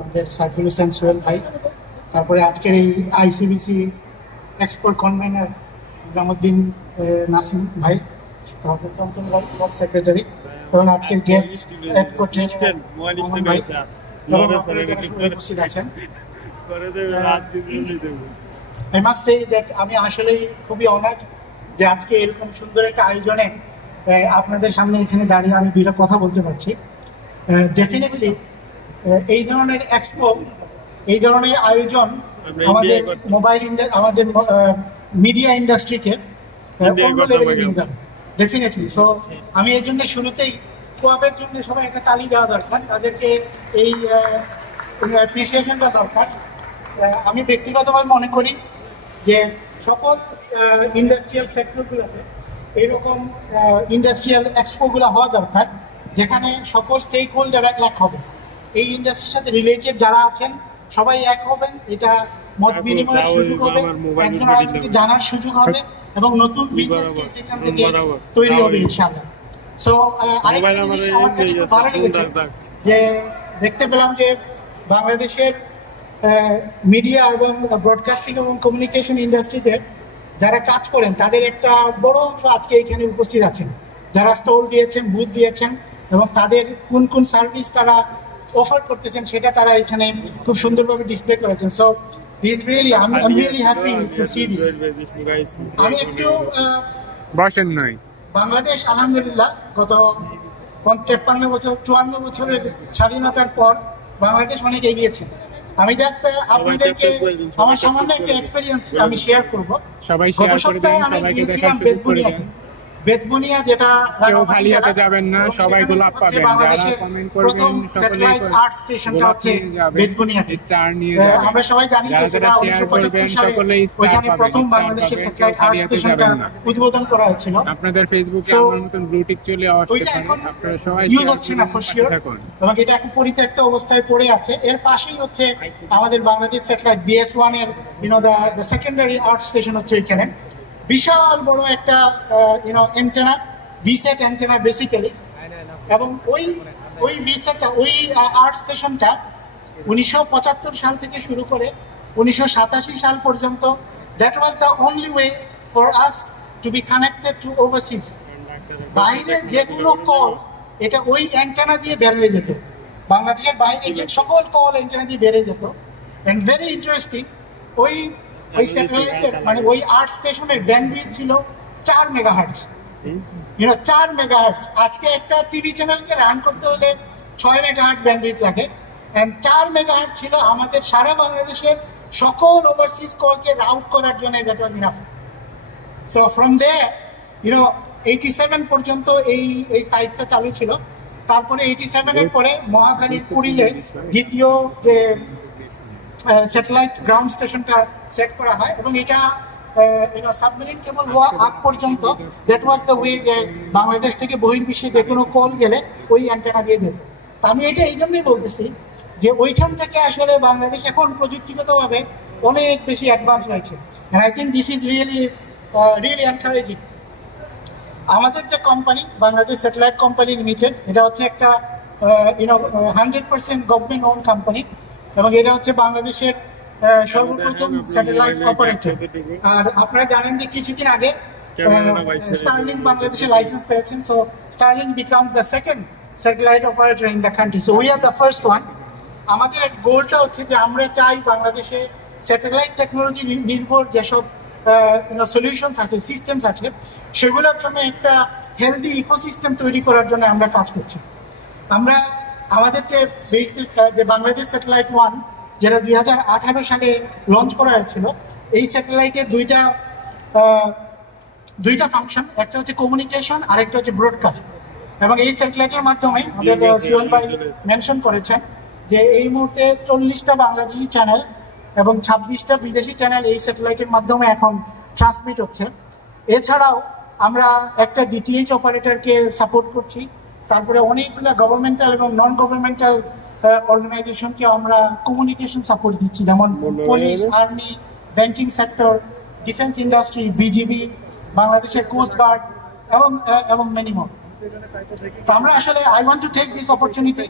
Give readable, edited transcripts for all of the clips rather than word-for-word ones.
আমাদের সাইফুল হোসেন সোহেল ভাই, তারপরে আজকের এই আইসিবিসি এক্সপোর্ট কনভেনার গ্রামুদ্দিন নাসিম ভাই, তারপরে পঞ্চম ব্লক সেক্রেটারি এবং আজকের গেস্ট ভাই এবং আপনারা যারা উপস্থিত আছেন। I must say that আমি আসলেই খুবই অনার্ড যে আজকে এরকম সুন্দর একটা আয়োজনে আপনাদের সামনে এখানে দাঁড়িয়ে আমি দুইটা কথা বলতে পারছি। ডেফিনেটলি এই ধরনের এক্সপো, এই ধরনের আয়োজন আমাদের আমাদের মিডিয়া ইন্ডাস্ট্রিকে অন্য লেভেলে নিয়ে যাবে ডেফিনেটলি। সো আমি এই জন্য শুরুতেই কোয়াবের জন্য সবাই একটা তালি দেওয়া দরকার, তাদেরকে এই অ্যাপ্রিসিয়েশনটা দরকার। আমি ব্যক্তিগতভাবে মনে করি যে সকল ইন্ডাস্ট্রিয়াল সেক্টরগুলোতে এইরকম ইন্ডাস্ট্রিয়াল এক্সপোগুলো হওয়া দরকার, যেখানে সকল স্টেক হোল্ডাররা এক হবে, এই ইন্ডাস্ট্রির সাথে রিলেটেড যারা আছেন সবাই এক হবেন। এটা মত বিনিময়ের সুযোগ হবে, একজন আরেকজনকে জানার সুযোগ হবে এবং নতুন বিজনেস এখান থেকে তৈরি হবে ইনশাআল্লাহ। সো আরেকটা জিনিস আমার কাছে খুব ভালো লেগেছে যে দেখতে পেলাম যে বাংলাদেশের মিডিয়া এবং ব্রডকাস্টিং এবং কমিউনিকেশন ইন্ডাস্ট্রিতে যারা কাজ করেন তাদের একটা বড় অংশ আজকে এখানে উপস্থিত আছেন, যারা স্টল দিয়েছেন, বুথ দিয়েছেন এবং তাদের কোন কোন সার্ভিস তারা অফার করতেছেন সেটা তারা এখানে খুব সুন্দরভাবে ডিসপ্লে করেছেন। So I'm really happy to see this. আমি একটু বাংলাদেশ আলহামদুলিল্লাহ গত 53 বছর 54 বছরের স্বাধীনতার পর বাংলাদেশ অনেক এগিয়েছে। আমি জাস্ট আপনাদেরকে আমার সামান্য একটা এক্সপেরিয়েন্স আমি শেয়ার করব। গত সপ্তাহে আমি গিয়েছিলাম বেতবুনিয়া, যেটা খালি হাতে যাবেন না, সবাই গোলাপ পাবেন। যারা কমেন্ট করবেন সকলেই আর্ট স্টেশনটা হচ্ছে বেতবুনিয়াতে। আমরা সবাই জানি যে সেটা 1975 সালে ওইখানে প্রথম বাংলাদেশের স্যাটেলাইট আর্ট স্টেশনটা উদ্বোধন করা হয়েছিল। আপনাদের ফেসবুকে আমার মতন ব্লু টিক চলে আসতে পারে, আপনারা সবাই ইউজ হচ্ছে না ফর শিওর, এবং এটা এখন পরিত্যক্ত অবস্থায় পড়ে আছে। এর পাশেই হচ্ছে আমাদের বাংলাদেশ স্যাটেলাইট BS1 এর দ্য সেকেন্ডারি আর্ট স্টেশন হচ্ছে এখানে। বিশাল বড় একটা অ্যান্টেনা, ভিসেট অ্যান্টেনা বেসিক্যালি, এবং ওই ভিসেটটা, ওই আর্ট স্টেশনটা 1975 সাল থেকে শুরু করে 1987 সাল পর্যন্ত that was the only way for us to B connected to overseas. বাইরে যেগুলো কল এটা ওই অ্যান্টেনা দিয়ে বের হয়ে যেত, বাংলাদেশের বাইরে যে সকল কল অ্যান্টেনা দিয়ে বেড়ে যেত। অ্যান্ড ভেরি ইন্টারেস্টিং, ওই স্যাটেলাইটের মানে ওই আর্ট স্টেশনের ব্যান্ডউইথ ছিল 4 মেগাহার্টজ। 4 মেগাহার্টজ। আজকে একটা টিভি চ্যানেলকে রান করতে হলে 6 মেগাহার্টজ ব্যান্ডউইথ লাগে, এন্ড 4 মেগাহার্টজ ছিল আমাদের সারা বাংলাদেশের সকল ওভারসিজ কলকে রাউট করার জন্য। That was enough. So from there 87 পর্যন্ত এই সাইটটা চালু ছিল। তারপরে 87 এর পরে মহাখালীর কুড়িলে দ্বিতীয় যে স্যাটেলাইট গ্রাউন্ড স্টেশনটা সেট করা হয়, এবং এটা সাবমেরিন কেবল হওয়া আগ পর্যন্ত দ্যাট ওয়াজ দ্য ওয়ে যে বাংলাদেশ থেকে বহির্বিশ্বে যে কোনো কল গেলে ওই অ্যান্টেনা দিয়ে যেত। তো আমি এটা এই জন্যই বলতেছি যে ওইখান থেকে আসলে বাংলাদেশ এখন প্রযুক্তিগতভাবে অনেক বেশি অ্যাডভান্স হয়েছে। And I think this is really encouraging. আমাদের যে company Bangladesh satellite company limited, এটা হচ্ছে একটা 100% গভর্নমেন্ট ওন কোম্পানি, এবং এটা হচ্ছে বাংলাদেশের সর্বপ্রথম স্যাটেলাইট অপারেটর। আর আপনারা জানেন যে কিছুদিন আগে স্টারলিংক বাংলাদেশে লাইসেন্স পেয়েছেন। So Starlink becomes the second satellite operator in the country. So we are the first one. আমাদের গোলটা হচ্ছে যে আমরা চাই বাংলাদেশে স্যাটেলাইট টেকনোলজি নির্ভর যেসব সলিউশনস আছে, সিস্টেমস আছে, সেগুলোর জন্য একটা হেলদি ইকোসিস্টেম তৈরি করার জন্য আমরা কাজ করছি। আমরা আমাদের যে বাংলাদেশ স্যাটেলাইট 1, যেটা 2018 সালে লঞ্চ করা হয়েছিল, এই স্যাটেলাইটের দুইটা ফাংশন, একটা হচ্ছে কমিউনিকেশন আর একটা হচ্ছে ব্রডকাস্ট। এবং এই স্যাটেলাইটের মাধ্যমে আমাদের সোহেল ভাই মেনশন করেছেন যে এই মুহূর্তে 40টা বাংলাদেশি চ্যানেল এবং 26টা বিদেশি চ্যানেল এই স্যাটেলাইটের মাধ্যমে এখন ট্রান্সমিট হচ্ছে। এছাড়াও আমরা একটা ডিটিএইচ অপারেটরকে সাপোর্ট করছি, তারপরে অনেকগুলো গভর্নমেন্টাল এবং নন গভর্নমেন্টাল অর্গানাইজেশনকে আমরা কমিউনিকেশন সাপোর্ট দিচ্ছি, যেমন police, army, banking sector, defence industry, BGB, বাংলাদেশের কোস্ট গার্ড এবং মেনি মোর। তো আমরা আসলে I want to take this opportunity,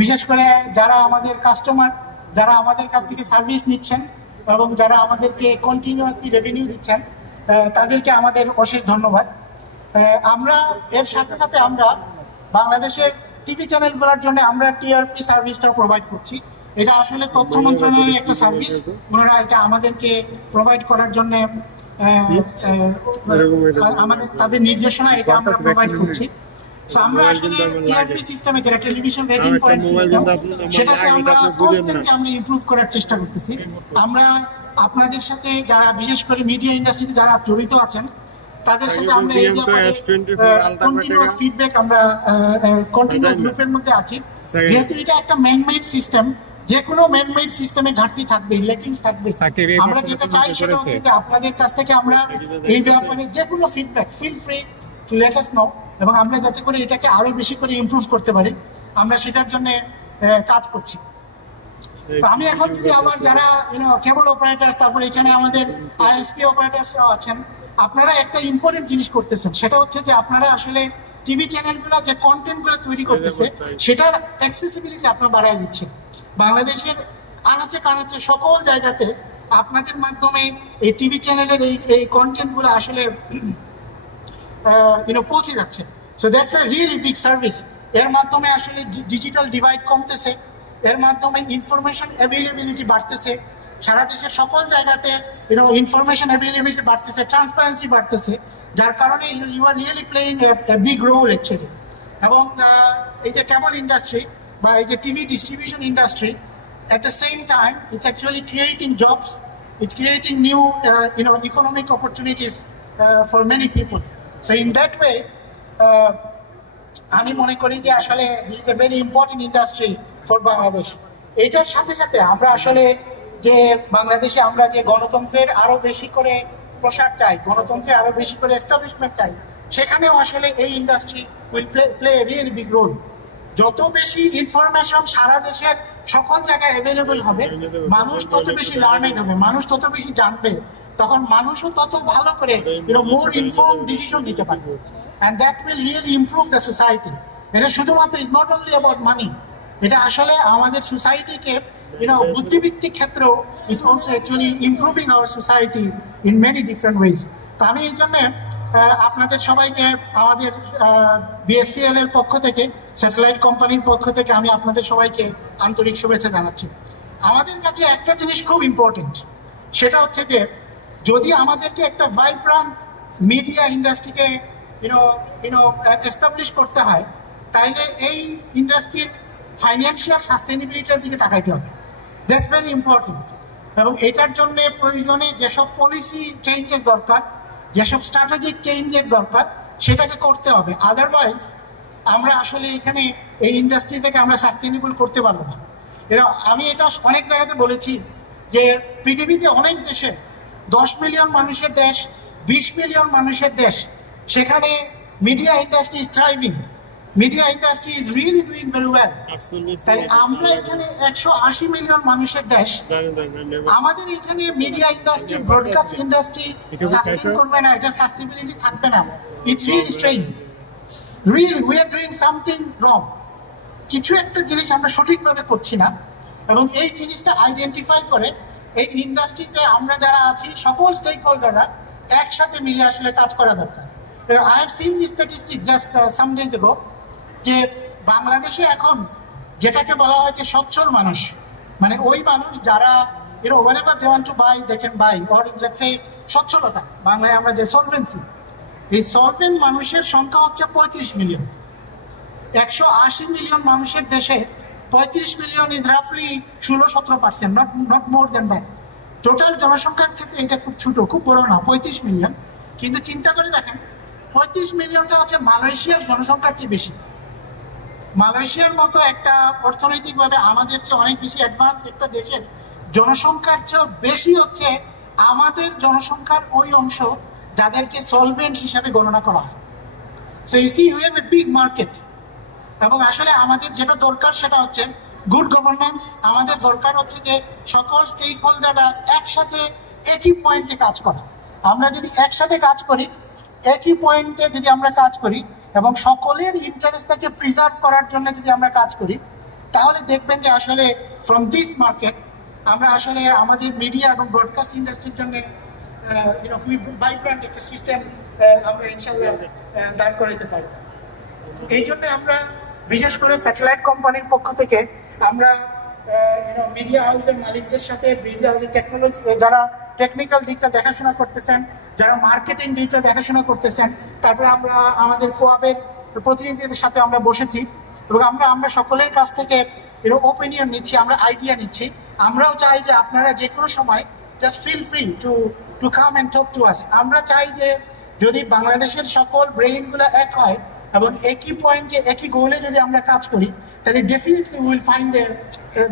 বিশেষ করে যারা আমাদের কাস্টমার যারা আমাদের কাছ থেকে সার্ভিস নিচ্ছেন এবং যারা আমাদেরকে কন্টিনিউয়াসলি রেভিনিউ দিচ্ছেন, তাদেরকে আমাদের অশেষ ধন্যবাদ। আমরা এর সাথে সাথে আমরা বাংলাদেশের টিভি চ্যানেলগুলোর জন্য আমরা টিআরপি সার্ভিসটা প্রোভাইড করছি। এটা আসলে তথ্য মন্ত্রণালয়ের একটা সার্ভিস, ওনারা এটা আমাদেরকে প্রোভাইড করার জন্য আমাদের তাদের নির্দেশনা এটা আমরা প্রোভাইড করছি। আমরা আসলে টিআরপি সিস্টেমে যেটা টেলিভিশন রেটিং পয়েন্ট সিস্টেম, সেটাকে আমরা কনস্ট্যান্টলি আমরা ইমপ্রুভ করার চেষ্টা করতেছি। আমরা আপনাদের সাথে যারা বিশেষ করে মিডিয়া ইন্ডাস্ট্রিতে যারা জড়িত আছেন তাদের সাথে আমরা এই ব্যাপারে কন্টিনিউয়াস ফিডব্যাক, আমরা কন্টিনিউয়াস লুপের মধ্যে আছি। যেহেতু এটা একটা ম্যানমেড সিস্টেম, যে কোনো ম্যানমেড সিস্টেমে ঘাটতি থাকবে, লেকিংস থাকবে। আমরা যেটা চাই সেটা হচ্ছে যে আপনাদের কাছ থেকে আমরা এই ব্যাপারে যে কোনো feedback feel free to let us know, এবং আমরা যাতে করে এটাকে আরো বেশি করে ইমপ্রুভ করতে পারি, আমরা সেটার জন্য কাজ করছি। তো আমি এখন যদি আমার যারা কেবল অপারেটর, তারপরে এখানে আমাদের আইএসপি অপারেটরসরাও আছেন, আপনারা একটা ইম্পর্টেন্ট জিনিস করতেছেন, সেটা হচ্ছে যে আপনারা আসলে টিভি চ্যানেলগুলো যে কন্টেন্টগুলো তৈরি করতেছে সেটার অ্যাক্সেসিবিলিটি আপনারা বাড়ায় দিচ্ছেন। বাংলাদেশের আনাচে কানাচে সকল জায়গাতে আপনাদের মাধ্যমে এই টিভি চ্যানেলের এই কন্টেন্টগুলো আসলে পৌঁছে যাচ্ছে। So that's a really big service. এর মাধ্যমে আসলে ডিজিটাল ডিভাইড কমতেছে, এর মাধ্যমে ইনফরমেশন অ্যাভেলেবিলিটি বাড়তেছে, সারা দেশের সকল জায়গাতে ইনফরমেশন অ্যাভেলেবিলিটি বাড়তেছে, ট্রান্সপারেন্সি বাড়তেছে, যার কারণে you are really playing a big role actually. এবং এই যে কেবল ইন্ডাস্ট্রি বা এই যে TV distribution industry, at the same time it's actually creating jobs, it's creating new economic opportunities for many people. So in that way আমি মনে করি যে আসলে this is a very important industry for Bangladesh. এটার সাথে সাথে আমরা আসলে যে বাংলাদেশে আমরা যে গণতন্ত্রের আরো বেশি করে প্রসার চাই, গণতন্ত্রের আরো বেশি করে এস্টাবলিশমেন্ট চাই, সেখানেও আসলে এই industry will play a really big role. যত বেশি ইনফরমেশন সারা দেশের সকল জায়গায় অ্যাভেলেবল হবে, মানুষ তত বেশি লার্নেড হবে, মানুষ তত বেশি জানবে, তখন মানুষও তত ভালো করে মোর ইনফর্ম ডিসিশন নিতে পারবে, and that will really improve the society. এটা শুধুমাত্র ইজ নট অনলি অ্যাবাউট মানি, এটা আসলে আমাদের সোসাইটিকে বুদ্ধিবৃত্তিক ক্ষেত্রেও is also actually improving our society in many different ways. তো আমি এই জন্যে আপনাদের সবাইকে আমাদের বিএসসিএল এর পক্ষ থেকে, স্যাটেলাইট কোম্পানির পক্ষ থেকে আমি আপনাদের সবাইকে আন্তরিক শুভেচ্ছা জানাচ্ছি। আমাদের কাছে একটা জিনিস খুব ইম্পর্টেন্ট, সেটা হচ্ছে যে যদি আমাদেরকে একটা ভাইব্রান্ট মিডিয়া ইন্ডাস্ট্রিকে এস্টাবলিশ করতে হয়, তাইলে এই ইন্ডাস্ট্রির ফাইন্যান্সিয়াল সাস্টেনেবিলিটির দিকে তাকাইতে হবে। That's very important. এবং এটার জন্য প্রয়োজনে যেসব পলিসি চেঞ্জেস দরকার, যেসব স্ট্র্যাটেজিক চেঞ্জের দরকার, সেটাকে করতে হবে। আদারওয়াইজ আমরা আসলে এখানে এই ইন্ডাস্ট্রিটাকে আমরা সাস্টেনেবল করতে পারবো না। আমি এটা অনেক জায়গাতে বলেছি যে পৃথিবীতে অনেক দেশে 10 মিলিয়ন মানুষের দেশ, 20 মিলিয়ন মানুষের দেশ, সেখানে media industry is thriving, media industry is really doing very well. তাই আমরা এখানে 180 মিলিয়ন মানুষের দেশ, আমাদের এখানে media industry, broadcast industry sustain করবে না, এটা সাস্টেইনেবিলিটি থাকবে না। It's really strange, really we are doing something wrong. কিছু একটা জিনিস আমরা সঠিকভাবে করছি না, এবং এই জিনিসটা আইডেন্টিফাই করে এই ইন্ডাস্ট্রিতে আমরা যারা আছি সকল স্টেক হোল্ডাররা একসাথে মিলে আসলে কাজ করা দরকার। I have seen this statistic just some days ago, যে বাংলাদেশে এখন যেটাকে বলা হয় যে সচ্ছল মানুষ, মানে ওই মানুষ যারা whenever they want to buy they can buy, or let's say সচ্ছলতা, বাংলায় আমরা যে সলভেন্সি, এই সলভেন্ট মানুষের সংখ্যা হচ্ছে 35 মিলিয়ন। 180 মিলিয়ন মানুষের দেশে 35 মিলিয়ন ইজ রাফলি 16-17%, not more than that. Total জনসংখ্যার ক্ষেত্রে এটা খুব ছোট, খুব বড় না, 35 মিলিয়ন। কিন্তু চিন্তা করে দেখেন, 35 মিলিয়নটা হচ্ছে মালয়েশিয়ার জনসংখ্যার চেয়ে বেশি। মালয়েশিয়ার মতো একটা অর্থনৈতিকভাবে আমাদের চেয়ে অনেক বেশি অ্যাডভান্স একটা দেশের জনসংখ্যার চেয়ে বেশি হচ্ছে আমাদের জনসংখ্যার ওই অংশ যাদেরকে সলভেন্ট হিসাবে গণনা করা হয়। So you see we have a big market. এবং আসলে আমাদের যেটা দরকার সেটা হচ্ছে গুড গভর্নেন্স। আমাদের দরকার হচ্ছে যে সকল স্টেক হোল্ডাররা একসাথে একই পয়েন্টে কাজ করা। আমরা যদি একসাথে কাজ করি, একই পয়েন্টে যদি আমরা কাজ করি এবং সকলের ইন্টারেস্টটাকে প্রিজার্ভ করার জন্য যদি আমরা কাজ করি, তাহলে দেখবেন যে আসলে ফ্রম দিস মার্কেট আমরা আসলে আমাদের মিডিয়া এবং ব্রডকাস্ট ইন্ডাস্ট্রির জন্য খুবই ভাইব্রেন্ট একটা সিস্টেম আমরা ইনশাল্লাহ দাঁড় করাইতে পারি। এই জন্য আমরা বিশেষ করে স্যাটেলাইট কোম্পানির পক্ষ থেকে আমরা মিডিয়া হাউসের মালিকদের সাথে মিডিয়া হাউসের টেকনোলজি যারা টেকনিক্যাল দিকটা দেখাশোনা করতেছেন, যারা মার্কেটিং দিকটা দেখাশোনা করতেছেন, তারপরে আমরা আমাদের কোয়াবের প্রতিনিধিদের সাথে আমরা বসেছি এবং আমরা সকলের কাছ থেকে ওপিনিয়ন নিচ্ছি, আমরা আইডিয়া নিচ্ছি। আমরাও চাই যে আপনারা যে কোনো সময় just feel free to come and talk to us. আমরা চাই যে যদি বাংলাদেশের সকল ব্রেইনগুলো এক হয় এবং একই পয়েন্টে একই গোলে যদি আমরা কাজ করি, তাহলে definitely will find a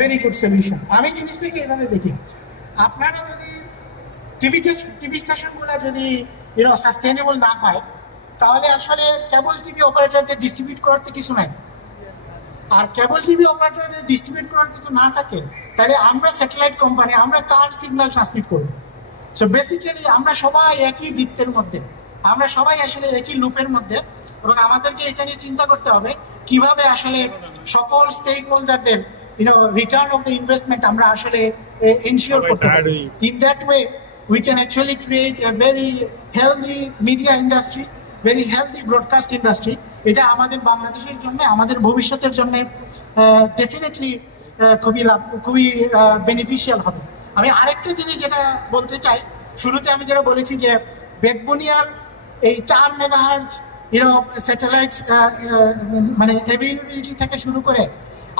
very good solution. আমি জিনিসটাকে এভাবে দেখি, আপনারা যদি টিভি স্টেশনগুলো যদি সাস্টেনেবল না হয়, তাহলে আসলে কেবল টিভি অপারেটরদের ডিস্ট্রিবিউট করার তো কিছু নাই। আর কেবল টিভি অপারেটরদের ডিস্ট্রিবিউট করার কিছু না থাকে, তাহলে আমরা স্যাটেলাইট কোম্পানি আমরা কার সিগন্যাল ট্রান্সমিট করবো? সো বেসিক্যালি আমরা সবাই একই বৃত্তের মধ্যে, আমরা সবাই আসলে একই লুপের মধ্যে, এবং আমাদেরকে এটা নিয়ে চিন্তা করতে হবে কিভাবে আসলে সকল স্টেক হোল্ডারদের রিটার্ন অফ দ্য ইনভেস্টমেন্ট আমরা আসলে এনশিওর করতে পারি। In that way we can actually create a very healthy media industry, very healthy broadcast industry. এটা আমাদের বাংলাদেশের জন্য, আমাদের ভবিষ্যতের জন্য ডেফিনেটলি খুবই বেনিফিশিয়াল হবে। আমি আরেকটা জিনিস যেটা বলতে চাই, শুরুতে আমি যেটা বলেছি যে বেতবুনিয়ার এই 4 মেগাহার্জ স্যাটেলাইট মানে অ্যাভেইলেবিলিটি থেকে শুরু করে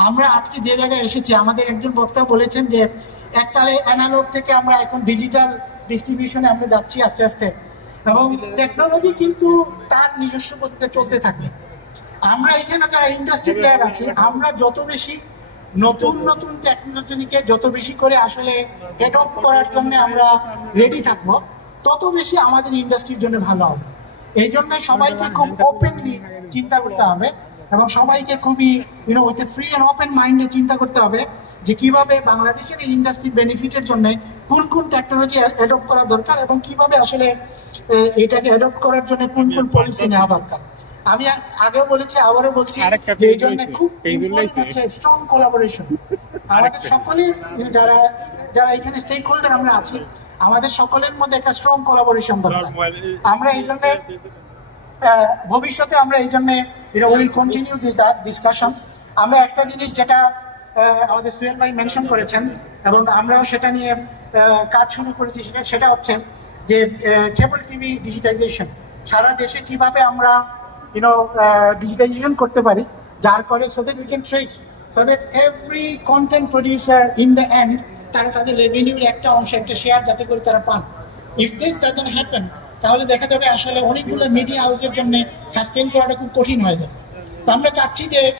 আমরা আজকে যে জায়গায় এসেছি, আমাদের একজন বক্তা বলেছেন যে এককালে অ্যানালগ থেকে আমরা এখন ডিজিটাল ডিস্ট্রিবিউশনে আমরা যাচ্ছি আস্তে আস্তে, এবং টেকনোলজি কিন্তু তার নিজস্ব গতিতে চলতে থাকবে। আমরা এখানে যারা ইন্ডাস্ট্রি প্লেয়ার আছে, আমরা যত বেশি নতুন টেকনোলজিকে যত বেশি করে আসলে অ্যাডপ্ট করার জন্য আমরা রেডি থাকবো, তত বেশি আমাদের ইন্ডাস্ট্রির জন্য ভালো হবে। এই জন্য সবাইকে খুব ওপেনলি চিন্তা করতে হবে এবং সবাইকে খুবই with a free and open মাইন্ডে চিন্তা করতে হবে যে কিভাবে বাংলাদেশের এই ইন্ডাস্ট্রি বেনিফিটের জন্য কোন টেকনোলজি অ্যাডপ্ট করা দরকার এবং কিভাবে আসলে এটাকে অ্যাডপ্ট করার জন্য কোন পলিসি নেওয়া দরকার। আমি আগেও বলেছি, আবারও বলছি যে এই জন্য খুব ইম্পর্টেন্ট হচ্ছে স্ট্রং কোলাবোরেশন। আমাদের সকলের যারা এখানে স্টেক হোল্ডার আমরা আছি, আমাদের সকলের মধ্যে একটা স্ট্রং কোলাবোরেশন দরকার। আমরা এই জন্য ভবিষ্যতে আমরা এই জন্য উইল কন্টিনিউ দিস ডিসকাশনস। আমরা একটা জিনিস যেটা আমাদের সোহেল ভাই মেনশন করেছেন এবং আমরাও সেটা নিয়ে কাজ শুরু করেছি, সেটা হচ্ছে যে কেবল টিভি ডিজিটাইজেশন সারা দেশে কিভাবে আমরা ডিজিটাইজেশন করতে পারি, যার করে so that we can trace, so that every content producer in the end তারা তাদের রেভিনিউর একটা অংশ, একটা শেয়ার যাতে করে তারা পান। If this doesn't happen, তাহলে দেখা যাবে আসলে অনেকগুলো মিডিয়া হাউসের জন্য সাস্টেইন করাটা খুব কঠিন হয়ে যাবে। তো আমরা চাচ্ছি যে